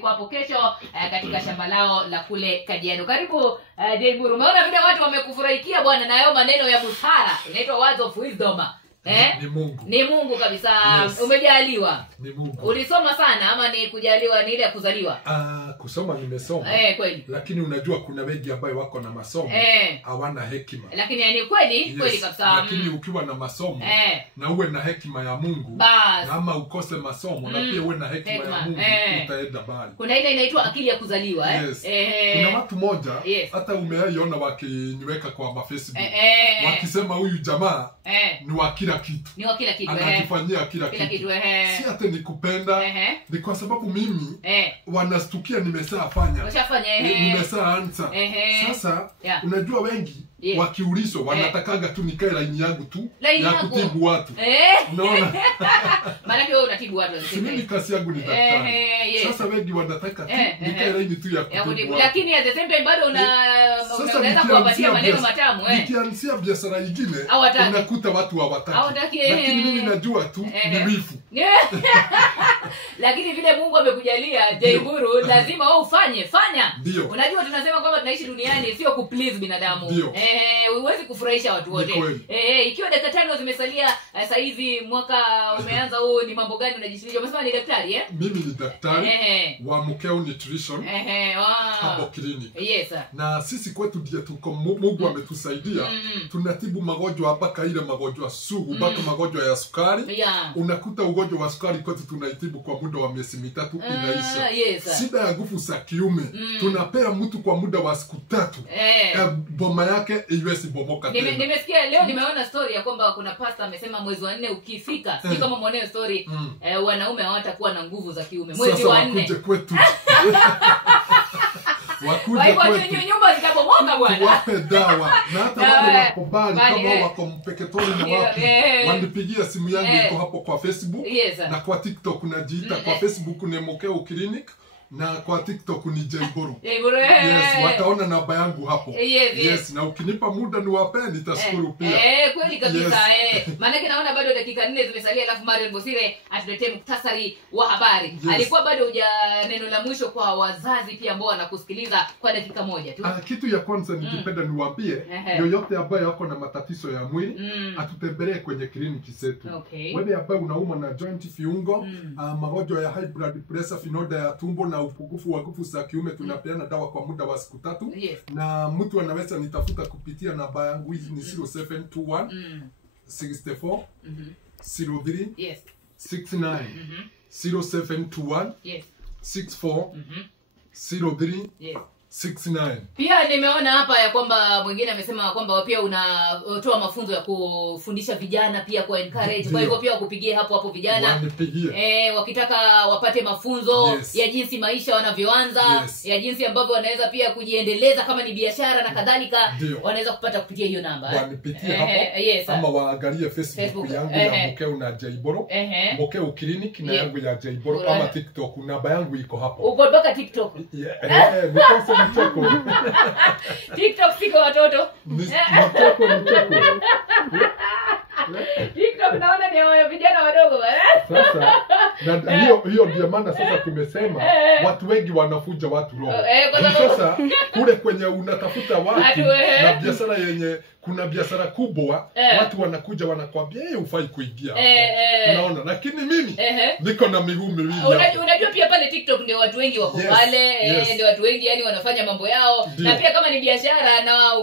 Kwa hapo kesho katika shamba lao la kule Kajiado. Karibu Jaiburu. Umeona vile watu wamekufurahikia bwana na hayo maneno ya busara. Inaitwa words of wisdom. Ni Mungu. Ni Mungu kabisa. Yes. Umejaliwa. Ni Mungu. Ulisoma sana ama ni kujaliwa ni ile ya kuzaliwa? Kusoma nimesoma. Kweli. Lakini unajua kuna wengi ambao wako na masomo hawana hekima. Lakini ni kweli, kweli kabisa. Lakini ukiwa na masomo na uwe na hekima ya Mungu, na ama ukose masomo na pia uwe na hekima ya Mungu, utaenda mbali. Kuna ile inaitwa akili ya kuzaliwa Kuna watu moja hata umeiona wakiniweka kwa Facebook. Wakisema huyu jamaa ni wa kila kitu. Ni wa kila kitu. Anakifanyia kila kitu. Si hata nikupenda, ni kwa sababu mimi wanastukia nimeshafanya. Nimeshaanza. Sasa unajua wengi wakiulizwa wanatakaga tu nikae laini yangu tu ya kutibu watu. Unaona? Maana wewe unatibu watu. Si mimi kazi yangu ni daktari. Sasa wengi wanataka tu nikae laini tu ya kutibu watu. Lakini at the same time bado unaweza kuwapatia maneno matamu. Nikianzia biashara nyingine unakuta watu hawataki. Lakini mimi najua tu ni wifu. Lakini vile Mungu amekujalia Jaiburu, lazima wewe fanya. Unajua tunasema kwamba tunaishi duniani sio ku please binadamu. Huwezi kufurahisha watu wote. Ikiwa dakika 5 zimesalia sasa hivi mwaka umeanza, huu ni mambo gani unajishughulisha? Umesema ni daktari Mimi ni daktari wa Mukeo Nutrition. Hapo clinic. Na sisi kwetu ndio tuko Mungu ametusaidia. Tunatibu magonjwa mpaka ile magonjwa sugu, mpaka magonjwa ya sukari. Unakuta ugonjwa wa sukari kwetu tunaitibu kwa muda wa miezi 3 inaisha. Shida ya nguvu za kiume tunapea mtu kwa muda wa siku 3. Boma yake iwezi bomoka tena. Nimesikia leo nimeona story ya kwamba kuna pastor amesema mwezi wa 4 ukifika, si kama mwaneo story wanaume hawatakuwa na nguvu za kiume. Mwezi wa 4 wakuje kwetu. Wakuje kwetu nyumba zitabomoka bwana. Wape dawa. Na hata wale wakubali kama wako Mpeketoni na wapi. Wanipigia simu yangu iko hapo kwa Facebook na kwa TikTok unajiita kwa Facebook ni Mukeo Clinic. Na kwa TikTok ni Jaiburu. Wataona namba yangu hapo. Na ukinipa muda niwape nitashukuru pia. Kweli kabisa. Maana naona bado dakika 4 zimesalia, alafu Marion Bosire atuletee muktasari wa habari. Alikuwa bado neno la mwisho kwa wazazi pia ambao wanakusikiliza kwa dakika 1 tu. Kitu ya kwanza ningependa niwaambie yoyote ambaye yako na matatizo ya mwili atutembelee kwenye kliniki zetu. Wewe ambaye unauma na joint viungo, magonjwa ya high blood pressure, finoda ya tumbo na upungufu wa nguvu za kiume, tunapeana dawa kwa muda wa siku 3. Na mtu anaweza nitafuta kupitia namba yangu hizi ni 0721 64 03 69 0721 64 03 69. Pia nimeona hapa ya kwamba mwingine amesema kwamba pia unatoa mafunzo ya kufundisha vijana pia kwa encourage. Kwa hivyo pia wakupigie hapo vijana. Wakitaka wapate mafunzo ya jinsi maisha wanavyoanza, ya jinsi ambavyo wanaweza pia kujiendeleza kama ni biashara na kadhalika, wanaweza kupata kupitia hiyo namba. Wanipitie hapo ama waangalie Facebook yangu ya Mukeo na Jaiburu. Mukeo Clinic na yangu ya Jaiburu ama TikTok namba yangu iko hapo. Uko mpaka TikTok. TikTok siko watoto. Mchoko. TikTok naona ni vijana wadogo. Sasa na hiyo ndio maana sasa tumesema watu wengi wanafuja watu roho. Sasa kule kwenye unatafuta watu na biashara yenye kuna biashara kubwa, watu wanakuja wanakwambia ufai kuingia hapo. Unaona, lakini mimi niko na miguu miwili. Unajua pia pale TikTok ndio watu wengi wako pale, ndio watu wengi yani wanafanya mambo yao. Na pia kama ni biashara na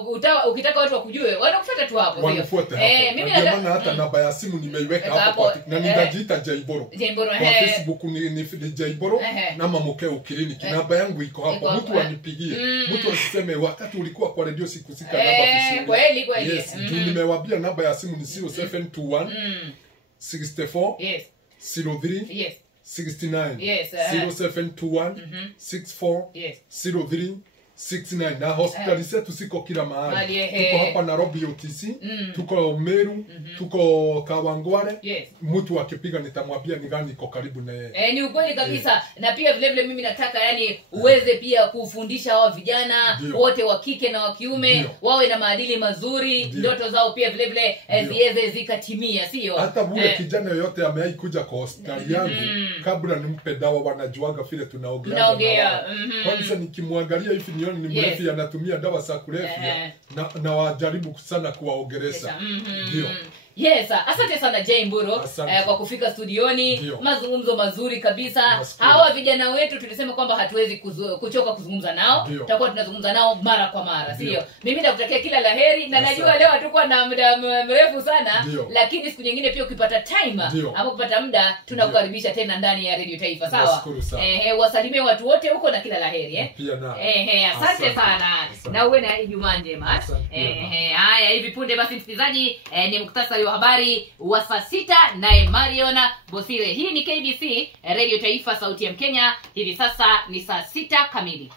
ukitaka watu wakujue, wanakufuata tu hapo. Mimi hata namba ya simu nimeiweka hapo na ninajiita Jaiburu. Kwa Facebook ni Jaiburu na Mukeo Clinic. Namba yangu iko hapo. Mtu anipigie. Mtu asiseme wakati ulikuwa kwa radio sikusika namba vizuri. Kweli. Nimewaambia namba ya simu ni 0721 64 03 69 0721 64 03 69 na hospitali zetu siko kila mahali. Tuko hapa Nairobi UTC, tuko Meru, tuko Kawangware. Mtu akipiga nitamwambia ni gani iko karibu na yeye. Ni ukweli kabisa. Na pia vile vile mimi nataka yani uweze pia kufundisha hao vijana wote wa kike na wa kiume wawe na maadili mazuri, ndoto zao pia vile vile ziweze zikatimia, sio? Hata bure kijana yote amewahi kuja kwa hospitali yangu kabla nimpe dawa wanajuaga vile tunaongea. Kwanza nikimwangalia hivi nione ni mrefu anatumia dawa za kulevya na wajaribu sana kuwaongelesha. Ndio. Yes, asante sana Jay Mburu kwa kufika studioni. Mazungumzo mazuri kabisa. Hawa vijana wetu tulisema kwamba hatuwezi kuchoka kuzungumza nao. Tutakuwa tunazungumza nao mara kwa mara, sio? Mimi nakutakia kila laheri na najua leo hatakuwa na muda mrefu sana, lakini siku nyingine pia ukipata time hapo kupata muda tunakukaribisha tena ndani ya Radio Taifa, sawa? Wasalimie watu wote huko na kila laheri asante sana. Na uwe na Ijumaa njema. Haya, hivi punde basi msikilizaji ni muktasari wa habari wa saa 6 naye Mariona Bosire. Hii ni KBC Radio Taifa, sauti ya Mkenya. Hivi sasa ni saa 6 kamili.